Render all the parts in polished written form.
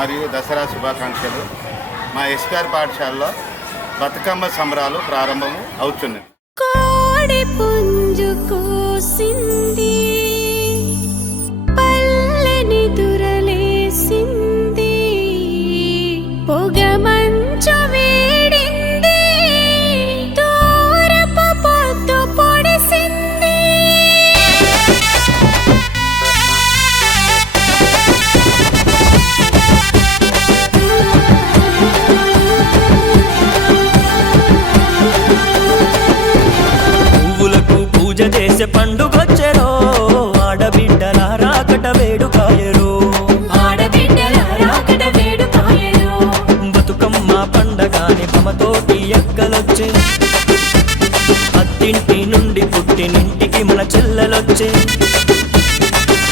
మరియు దసరా శుభాకాంక్షలు. మా ఎస్పీఆర్ పాఠశాలలో బతుకమ్మ సంబరాలు ప్రారంభం అవుతున్నది. కోడి పుంజు కోసింది, పల్లెని దురలేసింది, పొగ మంచు వేడింది, తోరపు పొద్దు పొడిసింది. చేసే పండుగొచ్చెరో, ఆడబిడ్డల రాకట వేడుకాయరో, ఆడబిడ్డల రాకట వేడుకాయరో. బతుకమ్మ పండగాని బమతోటి ఎక్కలొచ్చే, అత్తింటి నుండి పుట్టినింటికి మన చెల్లెలొచ్చే.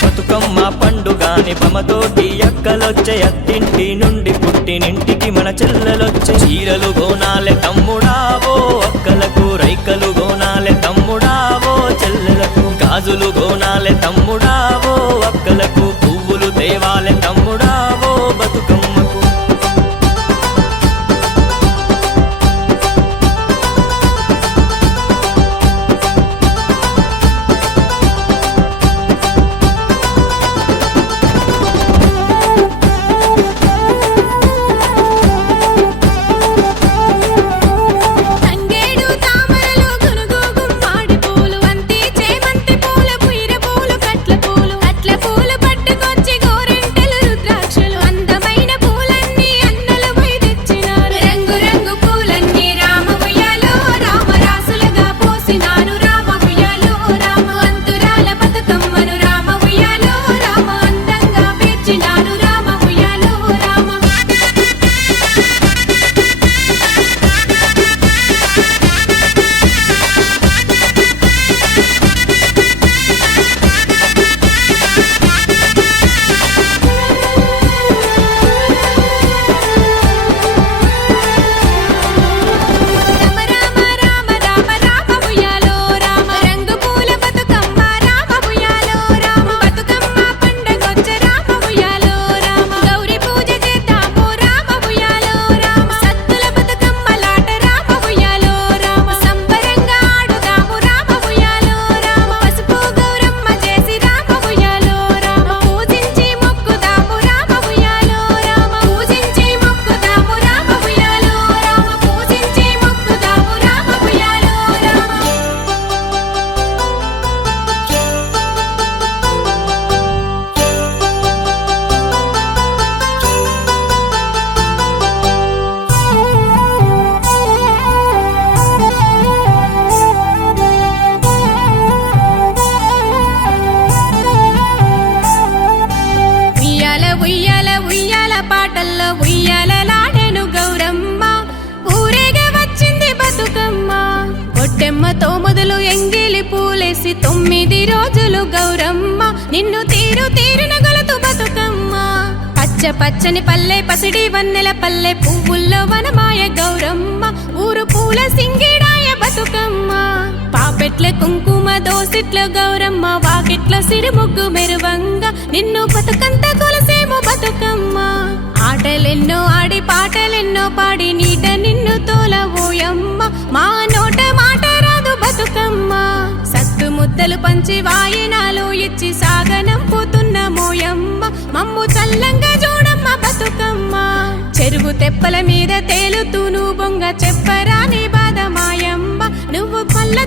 బతుకమ్మ పండుగాని బమతోటి ఎక్కలొచ్చే, అత్తింటి నుండి పుట్టినింటికి మన చెల్లెలొచ్చే. చీరలు గోనాలే తమ్ముడావో అక్కలకు, రైకలు గోనాలే తమ్ముడావో చెల్లెలకు, గాజులు గోనాలే తమ్ముడావో అక్కలకు, పువ్వులు తేవాలే తమ్ముడావో బతుకమ్మకు. బొట్టెమ్మతో మొదలు ఎంగిలి పూలేసి 9 రోజులు గౌరమ్మ, నిన్ను తీరు తీరిన గొలతు బతుకమ్మ. పచ్చ పచ్చని పల్లె పసిడి వన్నెల పల్లె, పువ్వుల్లో వనమాయ గౌరమ్మ, ఊరు పూల సింగిడాయ బతుకమ్మ. పాపెట్ల కుంకుమ దోసిట్ల గౌరమ్మ, వాకిట్ల సిరిముగ్గు మెరువంగ, నిన్ను బతుకంత కొలసేమో బతుకమ్మ. ఆటలెన్నో ఆడి పాటలెన్నో పాడి నీట నిన్ను తోలవోయమ్మ, మా నోట మాట రాదు బతుకమ్మ. సత్తు ముద్దలు పంచి వాయినాలు ఇచ్చి సాగనంపుతున్న మోయమ్మ, మమ్ము చల్లంగా చూడమ్మ బతుకమ్మ. చెరువు తెప్పల మీద తేలుతూ నువ్వు బొంగ చెప్పరాని బాధ మాయమ్మ, నువ్వు పల్ల